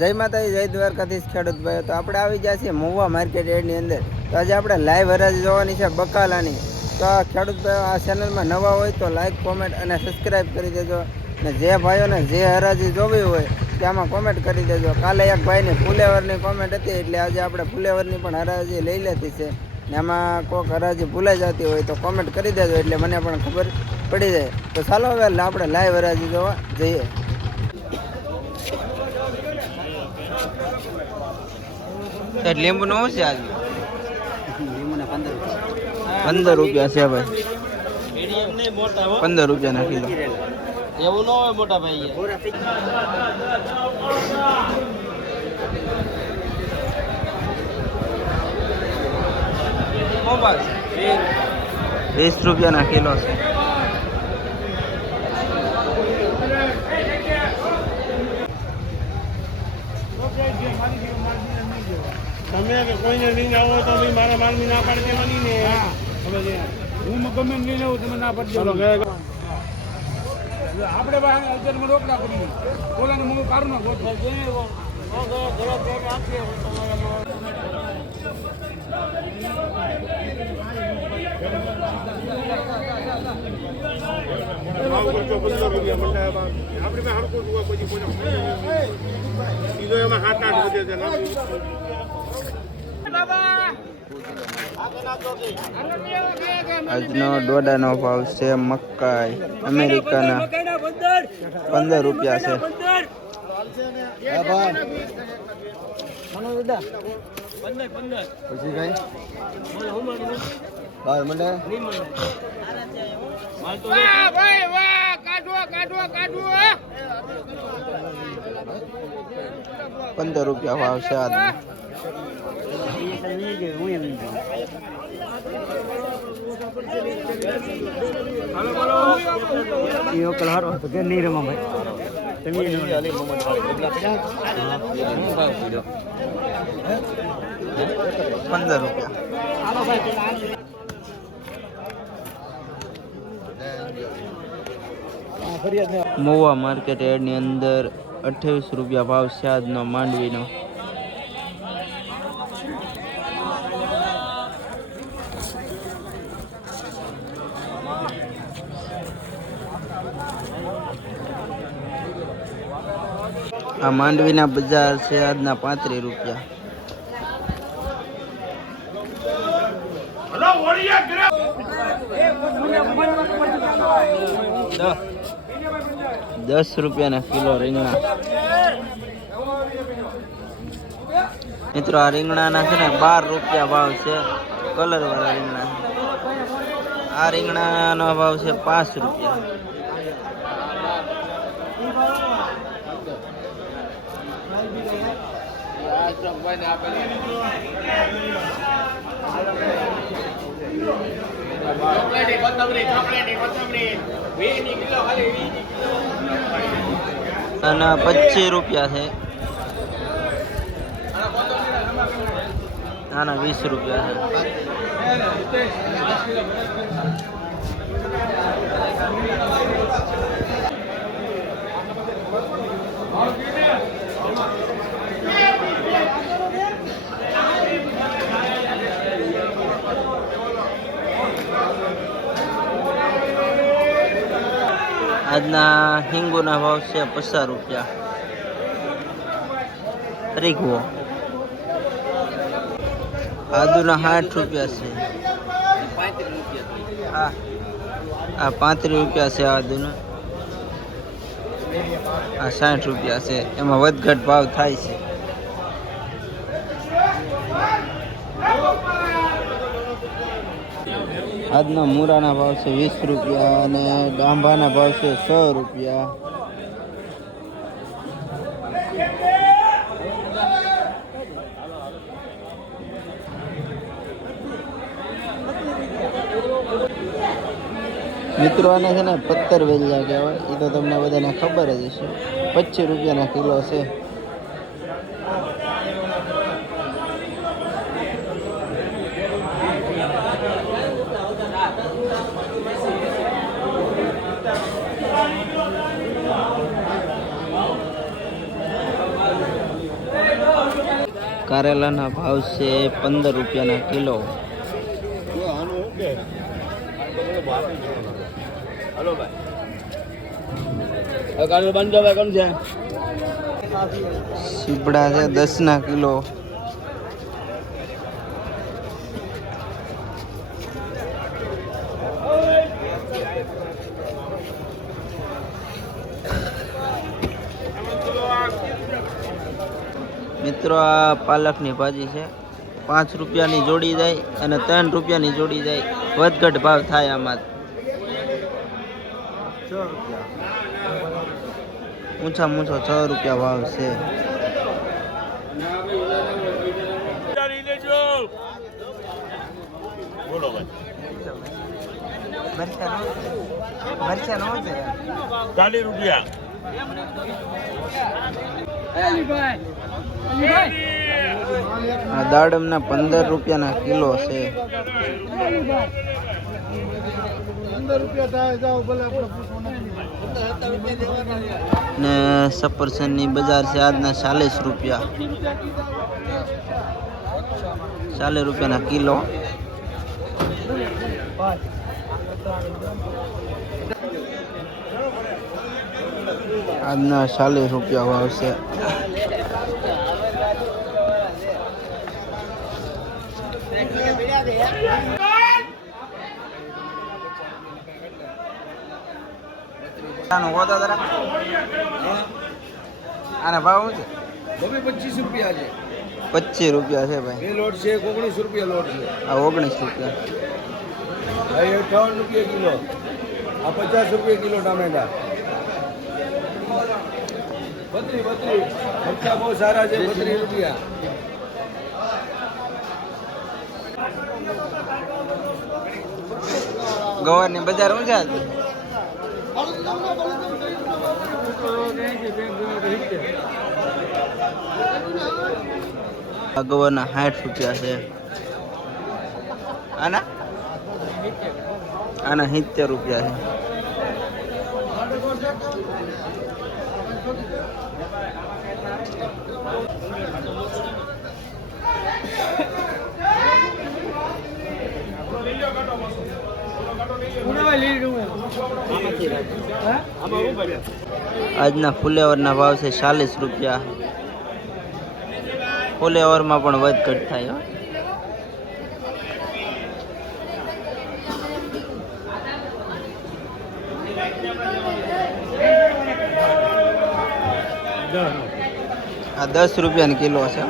જય માતાજી, જય દ્વારકાધીશ ખેડૂત ભાઈઓ. તો આપણે આવી ગયા છીએ મહુવા માર્કેટ યાર્ડની અંદર. તો આજે આપણે લાઈવ હરાજી જોવાની છે બકાલાની. તો આ ખેડૂત ભાઈઓ આ ચેનલમાં નવા હોય તો લાઈક, કોમેન્ટ અને સબસ્ક્રાઈબ કરી દેજો. ને જે ભાઈઓને જે હરાજી જોવી હોય તેમાં કોમેન્ટ કરી દેજો. કાલે એક ભાઈની ફુલેવરની કોમેન્ટ હતી, એટલે આજે આપણે ફુલેવરની પણ હરાજી લઈ લેતી છે. ને આમાં કોઈક હરાજી ભૂલાઈ જતી હોય તો કોમેન્ટ કરી દેજો, એટલે મને પણ ખબર પડી જાય. તો ચાલો હવે આપણે લાઈવ હરાજી જોવા જઈએ. લીંબુ નો છે આજે 15 રૂપિયા છે ભાઈ. 15 રૂપિયા ના કિલો. એવું ન હોય મોટા ભાઈ. 20 રૂપિયા ના કિલો છે. તમે કોઈને લઈને આવો તો મારા માલની ના પાડી દેવાની ને. હું ગમે લઈને આવું, તમે ના પાડી દો. આપણે અત્યારમાં રોકડા કરીએ, ઓલાને હું કાઢું ના ગોઠવો. આજનો ડોડાનો ભાવ છે મકાઈ અમેરિકાના 15 રૂપિયા છે. પછી કઈ 15 રૂપિયા ભાવ છે આજનો. કલહારો હતો કે નહીં રમા ભાઈ. તમે 15 રૂપિયા. મહુવા માર્કેટ યાર્ડની અંદર 28 રૂપિયા ભાવ છે આજનો માંડવીનો. આ માંડવીના બજાર છે આજના 35 રૂપિયા. ₹10 રૂપિયાના કિલો રીંગણા. મિત્રો આ રીંગણાના છે ને 12 રૂપિયા ભાવ છે. કલર વાળા રીંગણા. આ રીંગણાનો ભાવ છે 5 રૂપિયા. અને 25 રૂપિયા છે. ના 20 રૂપિયા છે. આજના હિંગુના ભાવ છે 50 રૂપિયા. રીગવો આદુના 60 રૂપિયા છે. હા 35 રૂપિયા છે આદુના. આ 60 રૂપિયા છે. એમાં વધઘટ ભાવ થાય છે. આજના મૂરાના ભાવ છે 20 રૂપિયા અને ડાંભાના ભાવ છે 100 રૂપિયા. મિત્રો આને છે ને પત્તર વેલ્યા કહેવાય. એ તો તમને બધાને ખબર જ હશે. 25 રૂપિયાના કિલો છે. કારેલાના ભાવ છે 15 રૂપિયાના કિલો. હલો ભાઈ બંધ કેમ છે? સીપડા છે 10 કિલો. મિત્રો આ પાલકની ભાજી છે 5 રૂપિયાની જોડી જાય અને 3 રૂપિયાની જોડી જાય. વધઘટ ભાવ થાય આમાં. ઊંચા 6 રૂપિયા ભાવ છે. બોલો ભાઈ. મરચા નો છે 40 રૂપિયા. આ દાડમના 15 રૂપિયાના કિલો છે. ને સફરજનની બજાર છે આજના 40 રૂપિયા. 40 રૂપિયાના કિલો. આજના 40 રૂપિયા ભાવ છે. આના ભાવ શું છે? 25 રૂપિયા છે. 25 રૂપિયા છે ભાઈ. બે લોટ છે 19 રૂપિયા લોટ છે. આ 19 રૂપિયા. આ 58 રૂપિયા કિલો. આ 50 રૂપિયા કિલો ટામેટા. 32 ખર્ચા બહુ સારા છે. 32 રૂપિયા. ગવારની બજાર શું છે? આ ગવારના 60 રૂપિયા છે. આના 70 રૂપિયા છે. આજના ફુલેવરના ભાવ છે 40 રૂપિયા. ફુલેવરમાં પણ વધઘટ થાય. આ 10 રૂપિયાની કિલો છે.